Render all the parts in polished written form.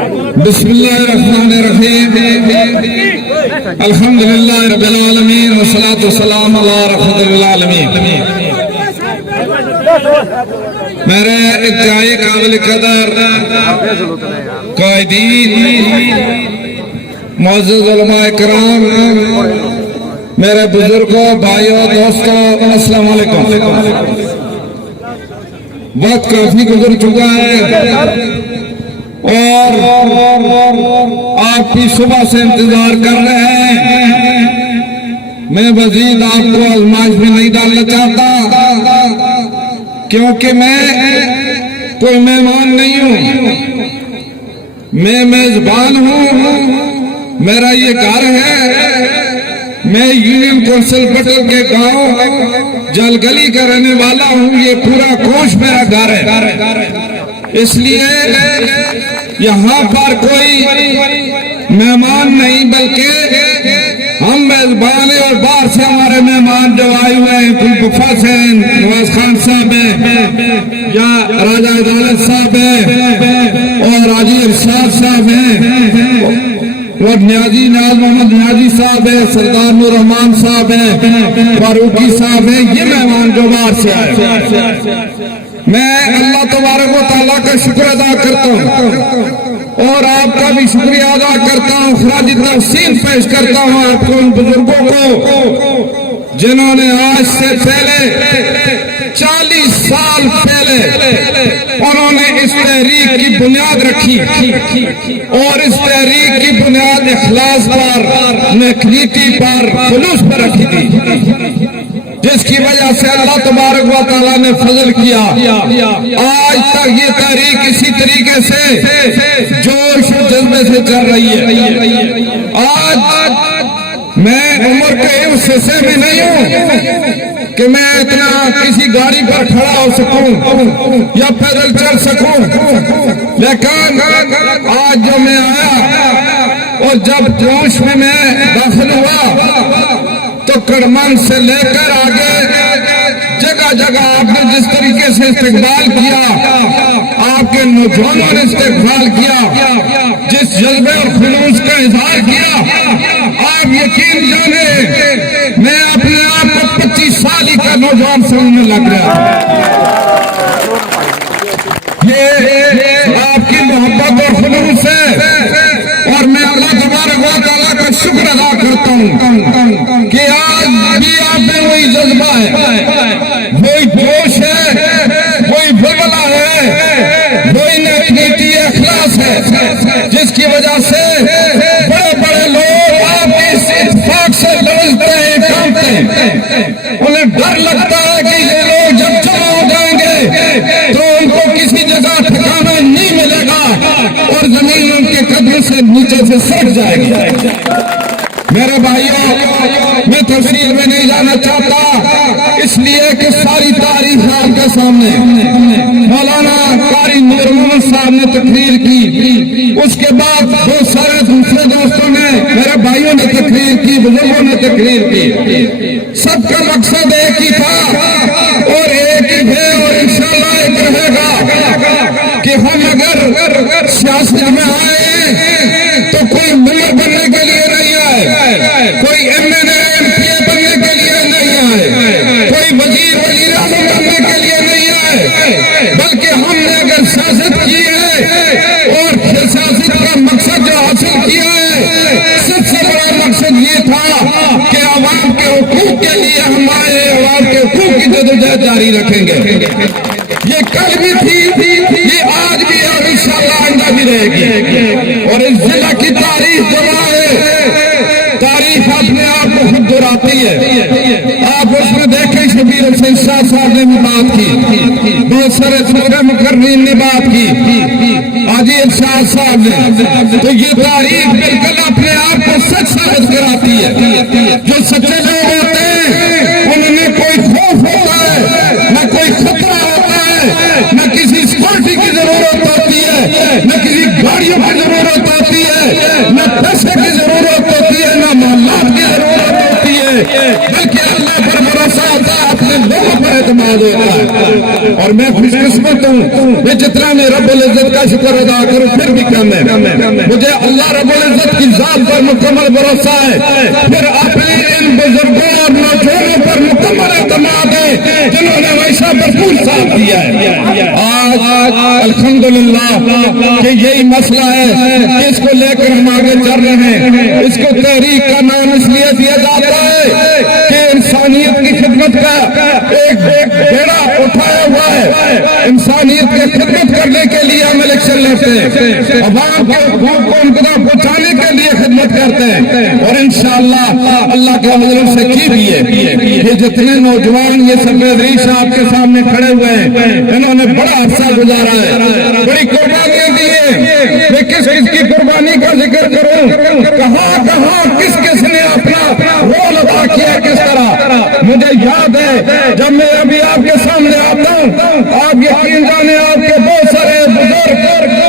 بسم اللہ الرحمن الرحیم الحمدللہ رب العالمین والصلاة والسلام علی رحمت للعالمین. میرے اتحائی قابل قدر قائدین، معزز علماء کرام، میرے بزرگوں، بھائیوں، دوستوں، السلام علیکم. وقت کافی گزر چکا ہے اور آپ کی صبح سے انتظار کر رہے ہیں. میں مزید آپ کو آزمائش میں نہیں ڈالنا چاہتا کیونکہ میں کوئی مہمان نہیں ہوں، میں میزبان ہوں. میرا یہ گھر ہے. میں یونین کونسل بٹل کے گاؤں جل گلی کا رہنے والا ہوں. یہ پورا کوش میرا گھر ہے. اس لیے یہاں پر کوئی مہمان نہیں بلکہ ہم میزبان ہیں. اور باہر سے ہمارے مہمان جو آئے ہوئے ہیں، گلبفا سے نواز خان صاحب ہیں، یا راجہ عدالت صاحب ہیں، اور راجی ارشاد صاحب ہیں، اور نیازی محمد نیازی صاحب ہیں، سردار نور رحمان صاحب ہیں، فاروقی صاحب ہیں. یہ مہمان جو باہر سے آئے، میں اللہ تبارک و تعالیٰ کا شکر ادا کرتا ہوں اور آپ کا بھی شکریہ ادا کرتا ہوں. خراج تحسین پیش کرتا ہوں آپ کو، ان بزرگوں کو جنہوں نے آج سے پہلے 40 سال پہلے انہوں نے اس تحریک کی بنیاد رکھی اور اس تحریک کی بنیاد اخلاص پر، نیکیتی پر، خلوص پر رکھی تھی، جس کی وجہ سے اللہ تبارک و تعالیٰ نے فضل کیا. آج تک یہ تحریک اسی طریقے سے جوش و جذبے سے چل رہی ہے. آج میں عمر کے اس حصے میں نہیں ہوں کہ میں اتنا کسی گاڑی پر کھڑا ہو سکوں یا پیدل چل سکوں، لیکن آج جو میں آیا اور جب جوش میں داخل ہوا تو کڑمن سے لے کر آگے جگہ جگہ آپ نے جس طریقے سے استقبال کیا، آپ کے نوجوانوں نے استقبال کیا، جس جذبے اور خلوص کا اظہار کیا، آپ یقین جانیں میں اپنے آپ کو 25 سال کا نوجوان سمجھنے لگ رہا. یہ آپ کی محبت اور خلوص ہے اور میں اللہ تبارک و تعالیٰ کا شکر ادا کرتا ہوں کہ آج بھی آپ میں وہی جذبہ ہے، وہی جوش ہے، وہی بغلہ ہے، وہی نیکی اخلاص ہے، جس کی وجہ سے بڑے بڑے لوگ آپ کی اس اتفاق سے لرزتے ہیں، کانپتے ہیں. انہیں ڈر لگتا ہے کہ یہ لوگ جب جمع ہو جائیں گے تو ان کو کسی جگہ ٹھکانا نہیں ملے گا اور زمین ان کے قدم سے نیچے سے سٹ جائے گی. میرے بھائیوں، میں تفصیل میں نہیں جانا چاہتا اس لیے کہ ساری تاریخ آپ کے سامنے. مولانا قاری نور محمد صاحب نے تقریر کی، اس کے بعد بہت سارے دوسرے دوستوں نے، میرے بھائیوں نے تقریر کی، بزرگوں نے تقریر کی. سب کا مقصد ایک ہی تھا اور ایک ہی ہے اور انشاءاللہ ایک رہے گا کہ ہم اگر سیاست میں آئے تو کوئی ممبر بننے کے لیے نہیں آئے، کوئی M N A M P A بننے کے لیے نہیں آئے، کوئی وزیر اعظم بننے کے لیے نہیں آئے، بلکہ ہم نے اگر سیاست کی ہے اور سیاست کا مقصد جو حاصل کیا ہے، سب سے بڑا مقصد یہ تھا کہ عوام کے حقوق کے لیے ہم آئے، عوام کے حقوق کی جدوجہد جاری رکھیں گے. یہ کل بھی تھی، یہ آج بھی اور انشاءاللہ آئندہ بھی رہے گی. اور اس ضلع کی تاریخ جمع ہے، تاریخ اپنے آپ کو خود دہراتی ہے. آپ اس میں دیکھیں شبیر حسین شاہ صاحب نے بھی بات کی، بہت سارے دوسرے مقررین نے بات کی، حاجی ارشاد صاحب نے. تو یہ تاریخ بالکل اپنے آپ کو سچ ثابت کراتی ہے. جو سچے لوگ ہوتے ہیں انہوں نے کوئی خوف ہوتا ہے، نہ کوئی خطرہ ہوتا ہے، نہ کسی سکیورٹی کی ضرورت ہوتی ہے، نہ کسی گاڑیوں کی ضرورت ہوتی ہے، نہ پیسے کی ضرورت ہوتی ہے، نہ معاملات کی ضرورت ہوتی ہے، بلکہ اللہ پر بھروسہ ہوتا ہے، اپنے لوگوں پر اعتماد ہوتا ہے. اور میں خوش قسمت ہوں میں جتنا میں رب العزت کا شکر ادا کروں پھر بھی کم ہے. مجھے اللہ رب العزت کی ذات پر مکمل بھروسہ ہے, پھر اپنے ان بزرگوں اور نوجوانوں پر مکمل اعتماد ہے جنہوں نے ہمیشہ بھرپور ساتھ دیا ہے. آج الحمدللہ کہ یہی مسئلہ ہے کہ اس کو لے کر ہم آگے چل رہے ہیں. اس کو تحریک کا نام اس لیے دیا جاتا ہے کہ انسانیت کی خدمت کا ایک بیڑا اٹھایا ہوا ہے. انسانیت کی خدمت کرنے کے لیے ہم الیکشن لیتے ہیں, عوام کے حقوق کو انقطاع پہنچانے کے لیے خدمت کرتے ہیں, اور انشاءاللہ اللہ کے فضل سے کی بھی ہے. یہ جتنے نوجوان یہ سفید ریش آپ کے سامنے کھڑے ہوئے ہیں انہوں نے بڑا عرصہ گزارا ہے, بڑی قربانیاں دی ہیں. میں کس کس کی قربانی کا ذکر کروں, کہاں کہاں کس کس نے اپنا رول ادا کیا کس طرح. مجھے یاد ہے جب میں ابھی آپ کے سامنے آتا ہوں آپ یقین جانے آپ کے بہت سارے بزرگ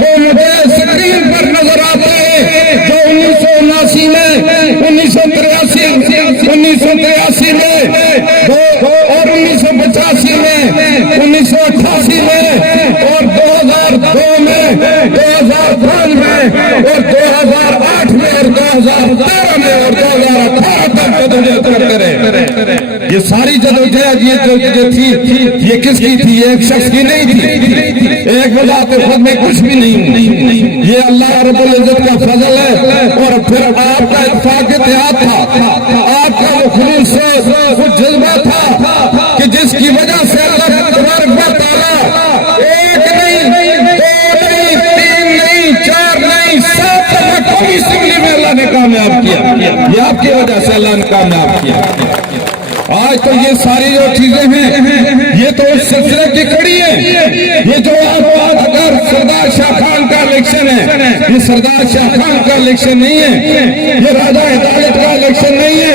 وہ مجھے اسکرین پر نظر آتے ہیں جو 1979 میں 1983 میں اور 1985 میں 1988 میں اور 2002 میں 2005 میں اور 2008 میں اور 2013 میں اور 2018 تک جدوجہد کرتے رہے. یہ ساری جدوجہد یہ جو تھی یہ کس کی تھی؟ یہ ایک شخص کی نہیں تھی, ایک بذات خود میں کچھ بھی نہیں. یہ اللہ رب العزت کا فضل ہے, اور پھر آپ کا اتفاق اتحاد تھا, آپ کا وہ خلوص وہ جذبہ تھا کہ جس کی وجہ سے اللہ تبارک و تعالی ایک نہیں دو نہیں تین نہیں چار نہیں 7 دفعہ قومی اسمبلی میں اللہ نے کامیاب کیا. یہ آپ کی وجہ سے اللہ نے کامیاب کیا. آج تو یہ ساری جو چیزیں ہیں یہ تو اس سلسلے کی کڑی ہے. یہ جو آپ اگر سردار شاہ خان کا الیکشن ہے, یہ سردار شاہ خان کا الیکشن نہیں ہے, یہ راجہ عدالت کا الیکشن نہیں ہے,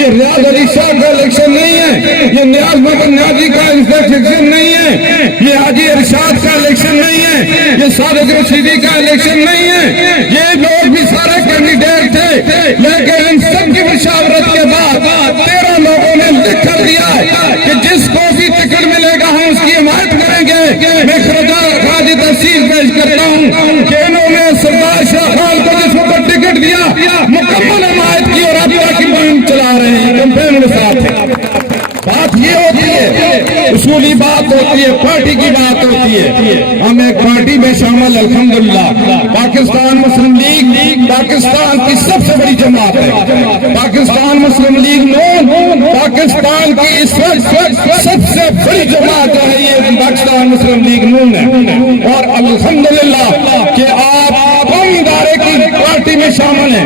یہ ریاض علی شاہ کا الیکشن نہیں ہے, یہ نیاز محمد نیازی کا الیکشن نہیں ہے, یہ حاجی ارشاد کا الیکشن نہیں ہے, یہ صادق رشیدی کا الیکشن نہیں ہے. یہ لوگ بھی سارے کینڈیڈیٹ تھے, لیکن ان سب کی مشاورت کے بعد 13 لوگوں نے لکھ کر دیا ہے کہ جس کو بھی ٹکٹ ملے گا ہم اس کی حمایت کریں گے. میں خراج تحسین پیش کرتا ہوں کہ انہوں نے سردار شاہ خان کو جس وقت ٹکٹ دیا مکمل حمایت کی اور اب تک کی مہم چلا رہے ہیں, کیمپین کے ساتھ. بات یہ ہوتی ہے, اصولی بات ہوتی ہے, پارٹی کی بات ہوتی ہے. ہم ایک پارٹی میں شامل الحمدللہ پاکستان مسلم لیگ پاکستان کی سب سے بڑی جماعت ہے. پاکستان مسلم لیگ نون پاکستان کی اس وقت سب سے بڑی جماعت ہے, یہ پاکستان مسلم لیگ نون ہے. اور الحمدللہ کہ آپ قومی ادارے کی پارٹی میں شامل ہیں,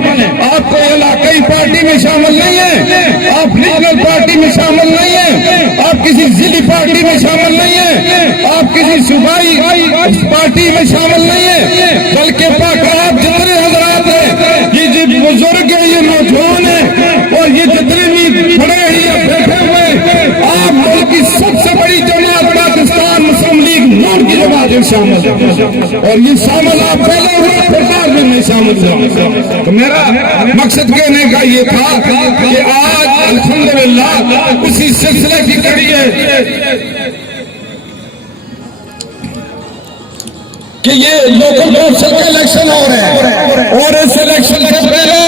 آپ کوئی علاقائی پارٹی میں شامل نہیں ہیں, آپ ریجنل پارٹی میں شامل نہیں ہیں, آپ کسی ضلعی پارٹی میں شامل نہیں ہیں, آپ کسی صوبائی پارٹی میں شامل نہیں ہیں, بلکہ پاکرات جتنے حضرات ہیں, یہ جو بزرگ ہیں, یہ نوجوان ہیں, اور یہ جتنے بھی کھڑے ہیں یا بیٹھے ہوئے, آپ ملک کی سب سے بڑی جماعت پاکستان مسلم لیگ نون کی جماعت میں شامل ہے. اور یہ شامل آپ پہلے ہوئے پھر بعد میں شامل ہوں. تو میرا مقصد کہنے کا یہ تھا کہ آج الحمدللہ اسی سلسلے کی کڑی ہے کہ یہ لوکل کونسل کے الیکشن ہو رہے ہیں, اور اس الیکشن سے پہلے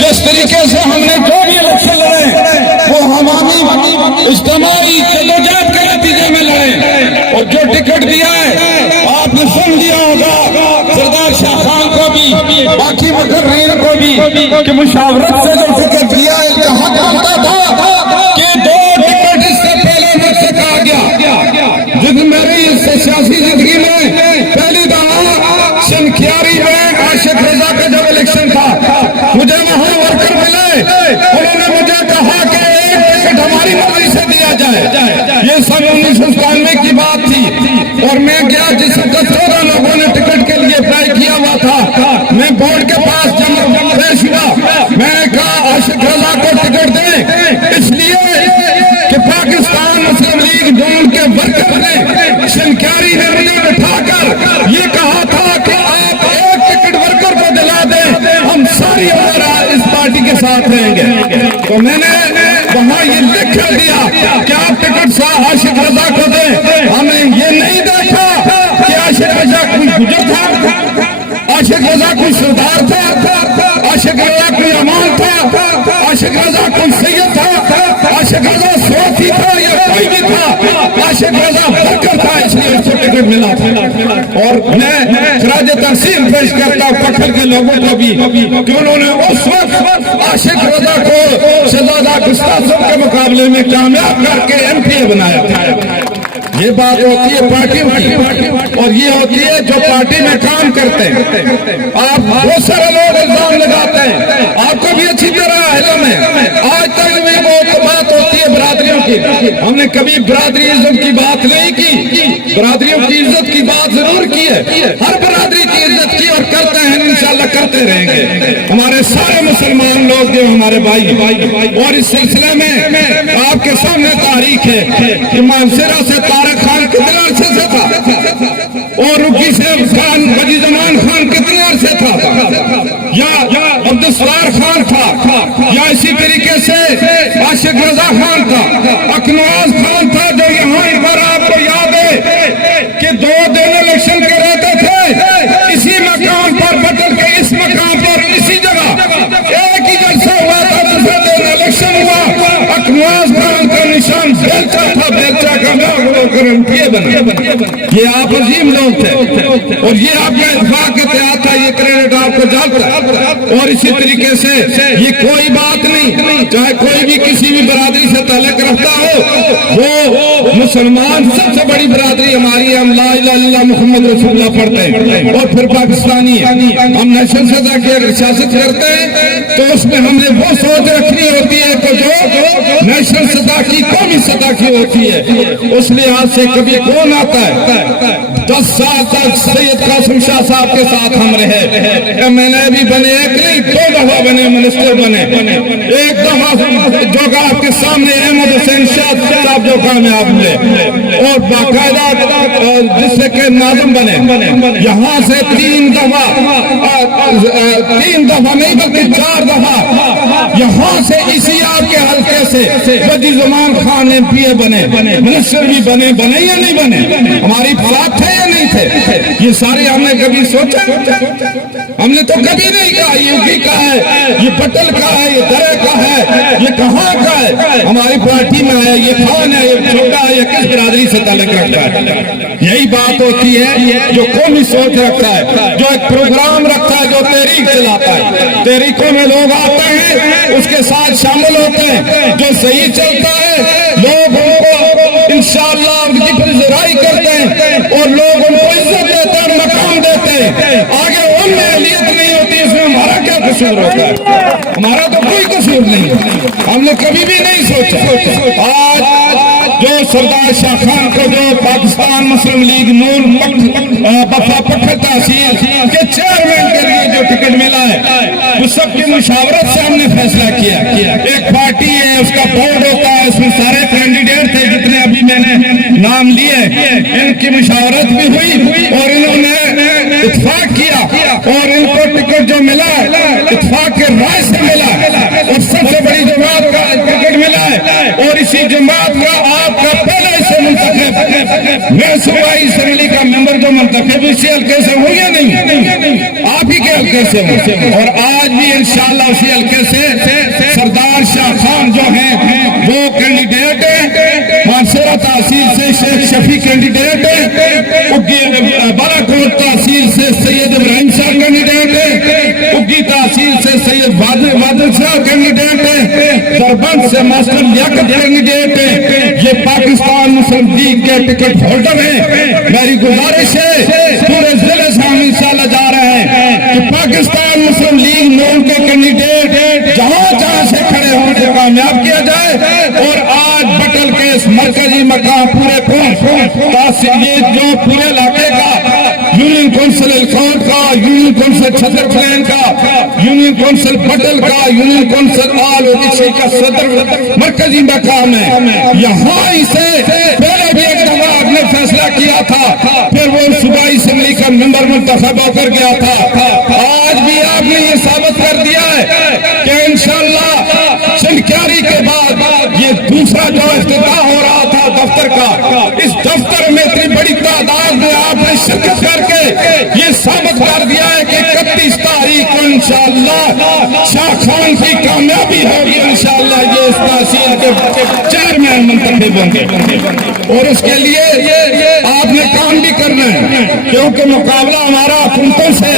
جس طریقے سے ہم نے جو بھی الیکشن لڑے وہ عوامی اجتماعی جدوجہد کے نتیجے میں لڑے, اور جو ٹکٹ دیا ہے آپ نے سن لیا ہوگا سردار شاہ خان کو بھی باقی مقررین کو بھی کہ مشاورت سے جو ٹکٹ دیا ہے جہاں جانتا تھا کہ 2 ٹکٹ اس سے پہلے مجھ سے کہا گیا. جس میری سیاسی زندگی میں پہلی دفعہ سنکھیاری میں عاشق رضا کا جب الیکشن تھا مجھے وہاں ورکر ملے, انہوں نے مجھے کہا کہ ایک ٹکٹ ہماری مرضی سے دیا جائے. یہ سن 1997 کی بات تھی, اور میں گیا جس وقت 14 لوگوں نے ٹکٹ کے لیے اپلائی کیا ہوا تھا. میں بورڈ کے پاس جمع پیش ہوا, میں نے کہا عاشق رضا کو ٹکٹ دیں اس لیے کہ پاکستان مسلم لیگ نون کے ورکر نے سنکیاری نے مجھے بٹھا کر یہ کہا تھا کہ آپ ایک ٹکٹ ورکر کو دلا دیں, ہم ساری عمر اس پارٹی کے ساتھ رہیں گے. تو میں نے وہاں یہ لکھ کر دیا کہ آپ ٹکٹ عاشق رضا کو دیں, ہمیں افجر تھا، عاشق رضا کوئی سردار تھا، عاشق رضا کوئی امان تھا، عاشق رضا کوئی سید تھا، عاشق رضا صوفی تھا یا کوئی بھی تھا، عاشق رضا فکر تھا، اس لیے اس کو ٹکٹ ملا تھا۔ اور میں خراج تحسین پیش کرتا ہوں پکھر کے لوگوں کو بھی کہ انہوں نے اس وقت عاشق رضا کو شہزادہ گستاخوں کے مقابلے میں کامیاب کر کے ایم پی اے بنایا تھا۔ یہ بات ہوتی ہے پارٹیوں کی، اور یہ ہوتی ہے جو پارٹی میں کام کرتے ہیں۔ آپ بہت سارے لوگ الزام لگاتے ہیں، آپ کو بھی اچھی طرح علم ہے، آج تک بھی بہت بات ہوتی ہے برادریوں کی، ہم نے کبھی برادری عزت کی بات نہیں کی، برادریوں کی عزت کی بات ضرور کی ہے، ہر برادری کی عزت کی اور کرتے ہیں، انشاءاللہ کرتے رہیں گے۔ ہمارے سارے مسلمان لوگ جو ہمارے بھائی، اور اس سلسلے میں آپ کے سامنے تاریخ ہے کہ مانسرا سے طارق خان کتنے عرصے سے تھا، اور رکی سے خان وجی زمان خان کتنے عرصے تھا، یا عبدالستار خان تھا، یا اسی طریقے سے عاشق رضا خان تھا، اکنواز خان تھا، جو یہاں پر آپ کو یاد ہے کہ 2 دن الیکشن کے رہتے تھے، اسی مقام پر بٹل کے اس مقام پر اسی جگہ ایک ہی جلسہ ہوا تھا، دوسرے دن الیکشن ہوا، اکنواز خان کا نشان بیلچہ تھا، بیلچہ کا یہ آپ عظیم لوگ تھے، اور یہ آپ کا اتفاق کے تحت تھا، یہ کریڈٹ آپ کو جاتا ہے۔ اور اسی طریقے سے یہ کوئی بات نہیں، چاہے کوئی بھی کسی بھی برادری سے تعلق رکھتا ہو، وہ مسلمان سب سے بڑی برادری ہماری، ہم لا الہ الا اللہ محمد رسول اللہ پڑھتے ہیں، اور پھر پاکستانی ہے، ہم نیشنل سطح کی اگر سیاست کرتے ہیں تو اس میں ہم نے وہ سوچ رکھنی ہوتی ہے کہ جو نیشنل سطح کی قومی سطح کی ہوتی ہے، اس لحاظ سے کبھی کون آتا ہے 10 سال تک سید قاسم شاہ صاحب کے ساتھ ہم رہے، ایم این اے بھی بنے، ایک نہیں 2 دفعہ بنے، منسٹر بنے، ایک دفعہ جو کہ آپ کے سامنے احمد حسین شاہ صاحب جو کامیاب ہوئے، اور باقاعدہ جس سے کہ ناظم بنے، یہاں سے 3 دفعہ نہیں بلکہ 4 دفعہ یہاں سے اسی آپ کے حلقے سے وجی زمان خان ایم پی اے بنے، منسٹر بھی بنے یا نہیں بنے، ہماری ساتھ تھے یا نہیں تھے، یہ سارے ہم نے کبھی سوچا؟ ہم نے تو کبھی نہیں کہا یہ یو پی کا ہے، یہ پٹل کا ہے، یہ درے کا ہے، یہ کہاں کا ہے، ہماری پارٹی میں ہے، یہ خان ہے، یہ چھوٹا ہے، یہ کس برادری سے تعلق رکھتا ہے۔ یہی بات ہوتی ہے جو قومی سوچ رکھتا ہے، جو ایک پروگرام رکھتا ہے، جو تحریک چلاتا ہے، تحریکوں میں لوگ آتے ہیں، اس کے ساتھ شامل ہوتے ہیں، جو صحیح چلتا ہے لوگ ان کو انشاءاللہ ان کی پذیرائی کرتے ہیں، اور لوگ ان کو عزت دیتے ہیں، مقام دیتے ہیں، آگے ان میں اہلیت نہیں ہوتی، اس میں ہمارا کیا قصور ہوتا ہے؟ ہمارا تو کوئی قصور نہیں، ہم نے کبھی بھی نہیں سوچا۔ آج جو سردار شاہ خان کو جو پاکستان مسلم لیگ نون بفا پٹھر تحصیل کے چیئرمین کے لیے جو ٹکٹ ملا ہے، اس سب کی مشاورت سے ہم نے فیصلہ کیا۔ ایک پارٹی ہے، اس کا بورڈ ہوتا ہے، اس میں سارے کینڈیڈیٹ تھے جتنے ابھی میں نے نام لیے، ان کی مشاورت بھی ہوئی اور انہوں نے اتفاق کیا، اور ان کو ٹکٹ جو ملا اتفاق کے رائے سے ملا، اور سب سے بڑی جماعت کا ٹکٹ ملا ہے، اور اسی جماعت کا آپ کا پہلے سے منتخب میں صوبائی اسمبلی کا ممبر جو منتخب اسی حلقے سے ہوں یا نہیں، آپ ہی کے حلقے سے ہوں، اور آج بھی انشاءاللہ اسی حلقے سے سردار شاہ خان جو ہیں وہ کینڈیڈیٹ ہیں، مانسرا تحصیل سے شیخ شفیع کینڈیڈیٹ ہیں، بالا کوٹ تحصیل سے سید ابراہیم صاحب کینڈیڈیٹ ہیں، اگی تحصیل سے سید وادل صاحب کینڈیڈیٹ ہیں، دربند سے ماسٹر لیاقت کینڈیڈیٹ ہیں، یہ پاکستان مسلم لیگ کے ٹکٹ ہولڈر ہیں۔ میری گزارش ہے پورے ضلع سے ہم انشاءاللہ جا رہے ہیں کہ پاکستان مسلم لیگ نون کے کینڈیڈیٹ جہاں سے کھڑے ہوں سے کامیاب کیا جائے، اور آج بٹل کے اس مرکزی مقام پورے یہ جو پورے علاقے کا یونین کونسل الخان کا، یونین کونسل چھتر پلین کا، یونین کونسل بٹل کا، یونین کونسل آل اوڈیشہ کا صدر مرکزی مقام ہے، یہاں اسے پہلے بھی ایک دفعہ آپ نے فیصلہ کیا تھا، پھر وہ صوبائی اسمبلی کا ممبر منتخب ہو کر گیا تھا، آج بھی آپ نے یہ ثابت کر دیا ہے کہ انشاءاللہ چنکیاری کے بعد یہ دوسرا جو افتتاح ہو رہا تھا دفتر کا، اس دفتر میں اتنی بڑی تعداد میں آپ نے شرکت کر کے تاریخ کو انشاءاللہ شاہ خان کی کامیابی ہوگی انشاءاللہ یہ اس تحصیل کے چیئرمین منتخب ہوں گے اور اس کے لیے آپ نے کام بھی کرنا ہے کیونکہ مقابلہ ہمارا حکومتوں سے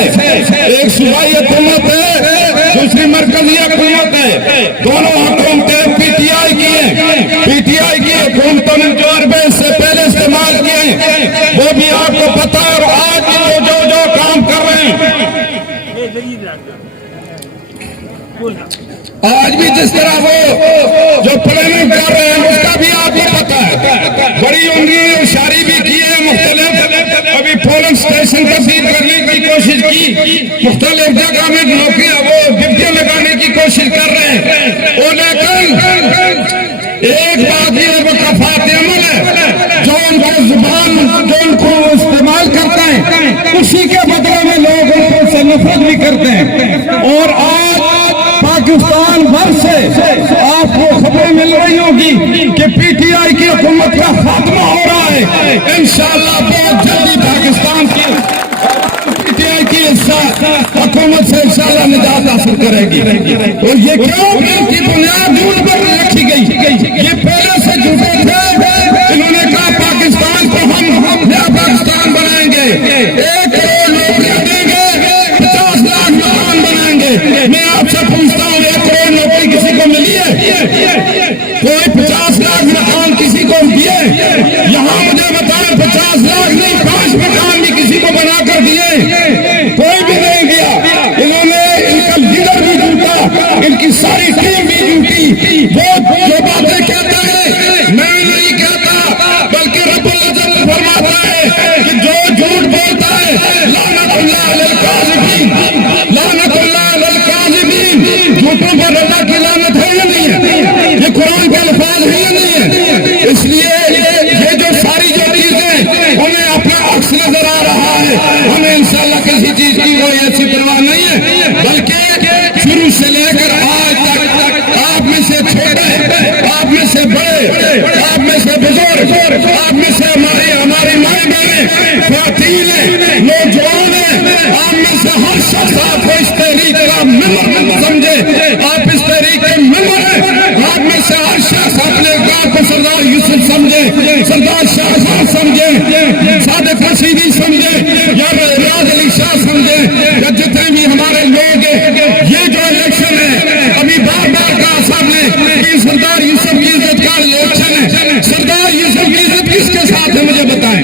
ایک صوبائی حکومت ہے دوسری مرکزی حکومت ہے دونوں حکومتیں پی ٹی آئی کی ہیں پی ٹی آئی کی حکومتوں نے جو عربے سے پہلے استعمال کیے وہ بھی آپ کو پتا ہے اور آج جو کام کر رہے ہیں آج بھی جس طرح وہ جو پلاننگ کر رہے ہیں اس کا بھی آپ کو پتا ہے بڑی انگلیاں اشاری بھی کی ہے مختلف ابھی پولنگ اسٹیشن تبدیل کرنے کی کوشش کی مختلف جگہ میں نوکریاں وہ ڈپٹیاں لگانے کی کوشش کر رہے ہیں اور لیکن ایک بات یہ وقفات عمل ہے جو ان کو زبان جو ان کو استعمال کرتے ہیں اسی کے بدلے میں لوگ ان سے نفرت بھی کرتے ہیں اور آج پاکستان بھر سے آپ کو خبریں مل رہی ہوگی کہ پی ٹی آئی کی حکومت کا خاتمہ ہو رہا ہے انشاءاللہ بہت جلدی پاکستان کی پی ٹی آئی کی حکومت سے انشاءاللہ نجات حاصل کرے گی اور یہ کیوں ان کی بنیاد جھوٹ پر رکھی گئی یہ پہلے سے جھوٹے تھے انہوں نے کہا پاکستان کو ہم نیا پاکستان بنائیں گے 1 کروڑ نوکریاں دیں گے 50 لاکھ مکان بنائیں گے میں آپ سے پوچھتا ہوں 1 کروڑ نوکری کسی کو ملی ہے کوئی 50 لاکھ مکان کسی کو دیے یہاں مجھے بتائیں 50 لاکھ نہیں 5 مکان بھی کسی کو بنا کر دیے کوئی بھی نہیں دیا انہوں نے ان کا لیڈر بھی جھوٹا ان کی ساری ٹیم بھی جھوٹی وہ جو باتیں کہتا ہے میں نہیں کہتا بلکہ رب العزت فرماتا ہے کہ جو جھوٹ بولتا ہے لعنت اللہ علی الکاذبین لعنت اللہ علی الکاذبین جھوٹوں پر اللہ کی لعنت ہے یا نہیں ہے یہ قرآن کے الفاظ ہے یا نہیں ہے اس لیے یہ جو ساری جو چیزیں انہیں اپنا عکس نظر آ رہا ہے ہمیں انشاءاللہ کسی چیز کی کوئی ایسی پرواہ نہیں ہے بلکہ شروع سے لے کر آج تک آپ میں سے چھوٹے آپ میں سے بڑے آپ میں سے بزرگ آپ میں سے ہماری مائیں بہنیں خواتین نوجوان آپ میں سے ہر شخص آپ کو اس تحریک کا ممبر سمجھے آپ اس تحریک کے ممبر ہیں آپ میں سے ہر شخص اپنے آپ کو سردار یوسف سمجھے سردار شاہ صاحب سمجھے صادق رشیدی سمجھے یا ریاض علی شاہ سمجھے یا جتنے بھی ہمارے لوگ ہیں یہ جو الیکشن ہے ابھی بار بار کہا صاحب نے کہ سردار یوسف کی عزت کا الیکشن ہے سردار یوسف کی عزت کس کے ساتھ ہے مجھے بتائیں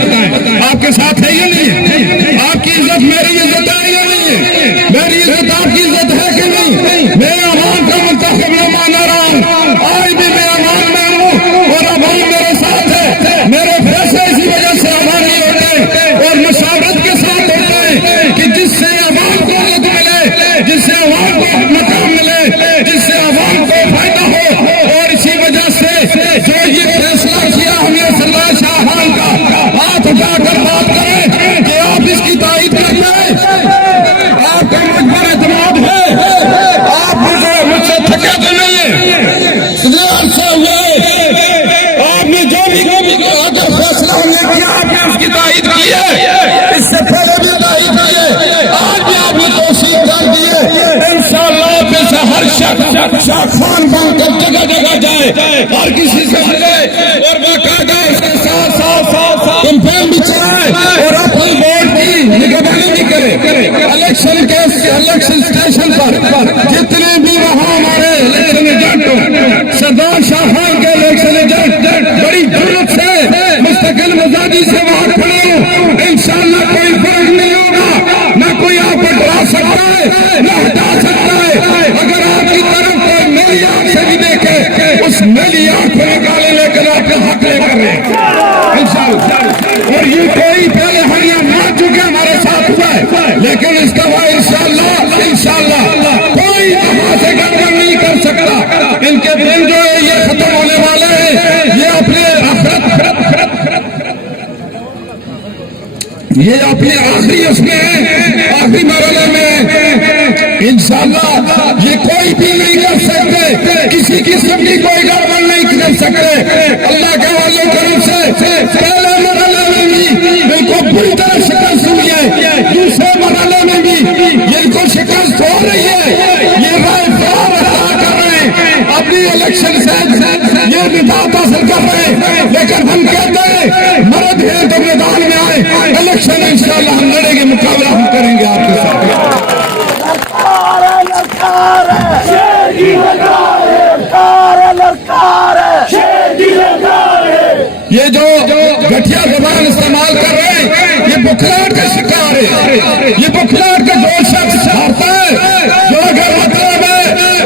آپ کے ساتھ ہے یا نہیں ہے آپ کی عزت میری عزت ہے یا نہیں ہے میری عزت آپ کی عزت ہے کہ نہیں میں عوام کا منتخب نمائندہ رہا ہوں آج بھی میں عوام میں ہوں اور عوام میرے ساتھ ہے میرے فیصلے اسی وجہ سے عوامی ہوتے ہیں اور مشاورت کے ساتھ ہوتے ہیں کہ جس سے عوام کو عزت ملے جس سے عوام کو مقام ملے جس سے عوام کو فائدہ ہو اور اسی وجہ سے جو یہ فیصلہ کیا ہم نے سردار شاہ خان کا ہاتھ اٹھا کر بات کریں کہ آپ اس کی تائید کرتے ہیں آپ کا مجھ پر اعتماد ہے آپ مجھ سے تھکے تو نہیں اتنے عرصے ہوئے آپ نے جو بھی اگر فیصلہ ہم نے کیا آپ نے اس کی تائید کی ہے اس سے پہلے بھی تائید کی ہے آج بھی آپ نے توثیق کر دی ہے انشاءاللہ پہ سے ہر شخص شاہ خان بن کر جگہ جگہ جائے اور کسی سے ملے اور باقاعدہ اس کے ساتھ کمپین بھی چلائے اور اپنی ووٹ کی نگرانی بھی کرے الیکشن کے الیکشن اسٹیشن پر جتنے بھی وہاں ہمارے الیکشن ایجنٹ ہوں سردار شاہ خان کے الیکشن ایجنٹ بڑی ضرورت سے مستقل مزاجی سے وہاں کھڑے ہوں انشاءاللہ کوئی فرق نہیں ہوگا نہ کوئی آپ کو ڈرا سکتا ہے نہ ہٹا سکتا ہے اگر آپ کی طرف کوئی میری آنکھ سے بھی دیکھے اس میری آنکھ کو نکالے لے کر آپ کے حق لے کر رہے اور یہ کوئی پہلے ہریاں نہ چکے ہمارے ساتھ ہوا ہے لیکن اس کا وہ انشاءاللہ کوئی وہاں سے گڑبڑ نہیں کر سکتا ان کے دن جو ہے یہ ختم ہونے والے ہیں یہ اپنے یہ اپنے آخری اس میں آخری مرحلے میں انشاءاللہ یہ کوئی بھی نہیں کر سکتے کسی قسم کی کوئی گڑبڑ نہیں کر سکتے اللہ کے والوں کرم سے پہلے مرحلے میں بھی ان کو بری طرح شکست ہوئی ہے دوسرے مرحلے میں بھی ان کو شکست حاصل کر رہے ہیں، لیکن ہم کہتے ہیں مرد ہیں تو میدان میں آئے، الیکشن انشاءاللہ ہم لڑیں گے، مقابلہ ہم کریں گے آپ کے ساتھ۔ یہ جو گٹھیا زبان استعمال کر رہے ہیں یہ بکھلاٹ کا شکار ہے، یہ بکھلاٹ کا جو شخص ہارتا ہے، جو اگر مطلب ہے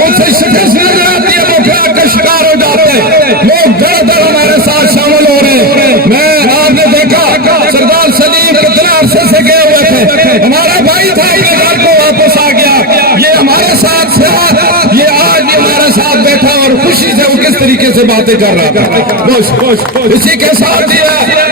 اس سے شکست نظر آتی ہے، بکھلاٹ کا شکار ہو جاتے ہیں، لوگ دڑ دڑ ہمارے ساتھ شامل ہو رہے ہیں۔ میں آپ نے دیکھا سردار سلیم کتنا عرصے سے گئے ہوئے تھے، ہمارا بھائی تھا، اپنے گھر کو واپس آ گیا، یہ ہمارے ساتھ یہ آج ہمارے ساتھ بیٹھا اور خوشی سے وہ کس طریقے سے باتیں کر رہا تھا۔ اسی کے ساتھ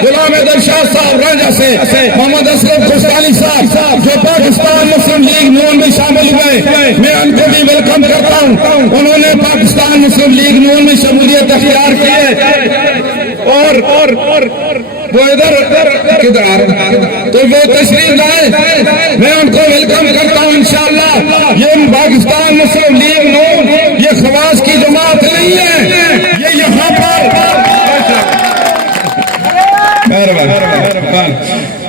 غلام حیدر شاہ صاحب رانجہ سے محمد اسلم کوستانی صاحب جو پاکستان مسلم لیگ نون میں شامل ہوئے، میں ان کو بھی ویلکم کرتا ہوں، انہوں نے پاکستان مسلم لیگ نون میں شمولیت اختیار کی ہے اور وہ ادھر کدھر آ رہا تو وہ تشریف لائے، میں ان کو ویلکم کرتا ہوں انشاءاللہ۔ یہ پاکستان مسلم لیگ نون یہ خواص کی جماعت نہیں ہے، یہ یہاں پر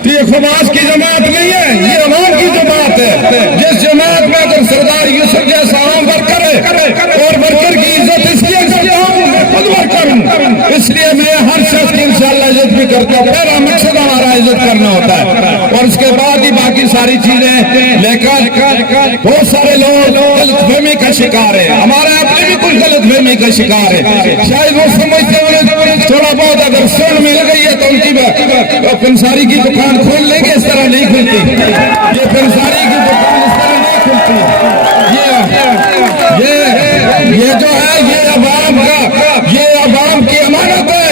یہ خواص کی جماعت نہیں ہے، یہ عوام کی جماعت ہے، جس جماعت میں اگر سردار یوسف جیسا عام ورکر ہے اور ورکر کی عزت اس لیے کرتا ہوں، میں خود ورکر ہوں، اس لیے میں ہر شخص کی انشاءاللہ عزت بھی کرتا ہوں، پہلا مقصد ہمارا عزت کرنا ہوتا ہے اور اس کے بعد ہی باقی ساری چیزیں، لیکن بہت سارے لوگ غلط فہمی کا شکار ہے، ہمارے اپنے بھی کچھ غلط فہمی کا شکار ہے، شاید وہ سمجھتے ہوئے تھوڑا بہت اگر سن مل گئی ہے تو ان کی پنساری کی دکان کھول لیں گے، اس طرح نہیں کھلتی، یہ پنساری کی دکان اس طرح نہیں کھلتی، یہ جو ہے یہ عوام کی امانت ہے،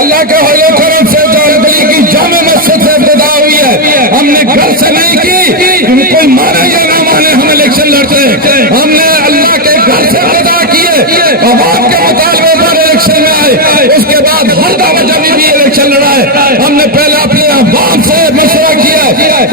اللہ کے حضور کرم سے جو گلی کی جامع مسجد سے ابتدا ہوئی ہے، ہم نے گھر سے نہیں کی، کوئی مانے یا نہ مانے ہم الیکشن لڑتے ہیں، ہم نے اللہ کے گھر سے ابتدا کیے، عوام کے مطالبے پر الیکشن میں آئے، اس کے بعد ہر دعوت جبھی بھی الیکشن لڑائے، ہم نے پہلے اپنے عوام سے مشورہ کیا،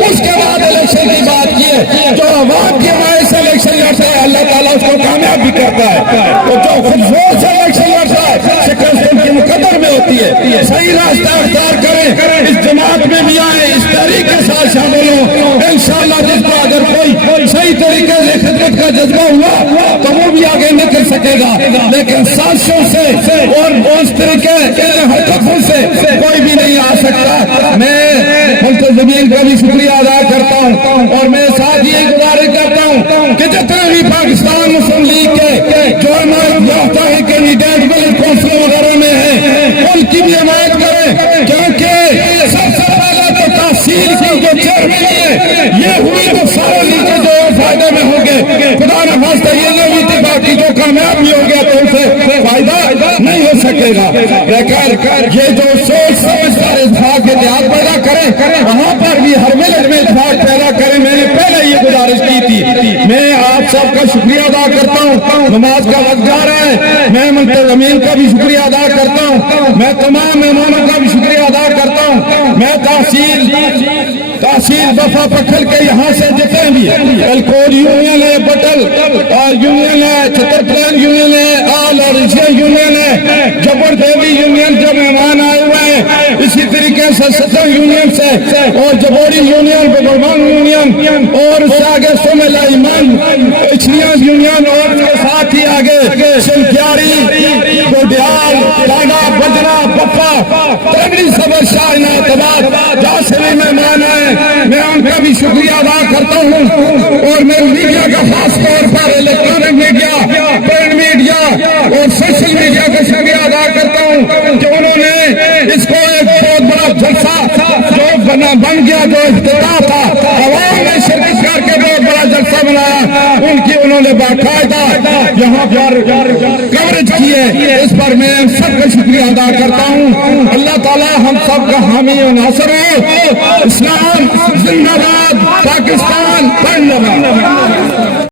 اس کے بعد الیکشن کی بات کی، جو عوام کی حمایت سے الیکشن لڑتا ہے اللہ تعالیٰ اس کو کامیاب بھی کرتا ہے، تو جو خود زور سے الیکشن لڑتا ہے شکست ان کی مقدر میں ہوتی ہے۔ صحیح راستہ اختیار کریں، اس جماعت میں بھی آئیں، اس تحریک کے ساتھ شامل ہوں، انشاءاللہ جس کو اگر کوئی صحیح طریقے سے خدمت کا جذبہ ہوا تو وہ بھی آگے نکل سکے گا، لیکن سازشوں سے اور اس طریقے کے حرکتوں سے کوئی بھی نہیں آ سکتا۔ میں منتظمین کا بھی شکریہ ادا کرتا ہوں اور میں ساتھ یہ گزارش کرتا ہوں کہ جتنے بھی پاکستان مسلم لیگ کے جو حمایت یافتہ ہے کینڈیڈیٹ ملک کونسل وغیرہ میں ہیں ان کی بھی حمایت کریں، کیونکہ سب سے پہلے تو تحصیل کی جو چیئرمین ہے یہ ہوئی تو سارے لیڈر جو فائدے میں ہوں گے، خدا نہ خواستہ یہ نہیں ہوئی تھی باقی جو کامیاب بھی ہو گیا تو اسے فائدہ نہیں ہو سکے گا، لیکن یہ جو سوچ سمجھ کر اتفاق کے اتحاد پیدا کریں وہاں پر بھی ہر ملک میں اتفاق پیدا کریں۔ میں نے پہلے یہ گزارش کی تھی، میں آپ سب کا شکریہ ادا کرتا ہوں، نماز کا وقت جا رہا ہے، میں منتظمین کا بھی شکریہ ادا کرتا ہوں، میں تمام مہمانوں کا بھی شکریہ ادا کرتا ہوں، میں تحصیل بفا پکھل کے یہاں سے جتنے بھی الکول یونین ہے، بٹل یونین ہے، چھتر پلان یونین ہے، آل اور ایشین یونین ہے، جبر دیوی یونین جو مہمان آئے ہوئے ہیں، اسی طریقے سے ستر یونین سے اور جبوری یونین، بگرمان یونین اور اس سے آگے سومیلا ایمان اچھلیاں یونین اور اس کے ساتھ ہی آگے شنکیاری، گوڈیال، لانا، بجرا، بپا، ترگڑی صبر شاہ ناتباد جہاں سے بھی مہمان آئے میں ان کا بھی شکریہ ادا کرتا ہوں اور میں میڈیا کا خاص طور پر الیکٹرانک میڈیا، پرنٹ میڈیا اور سوشل میڈیا کا شکریہ ادا کرتا ہوں کہ انہوں نے اس کو ایک بہت بڑا جلسہ جو بن گیا، جو افتتاح تھا، عوام نے شرکت کر کے بہت بڑا جلسہ بنایا، ان کی انہوں نے باقاعدہ یہاں پر کوریج کی ہے، اس پر میں سب کا شکریہ ادا کرتا ہوں۔ اللہ تعالیٰ ہم سب کا حامی و ناصر ہو، اسلام زندہ باد، پاکستان زندہ باد۔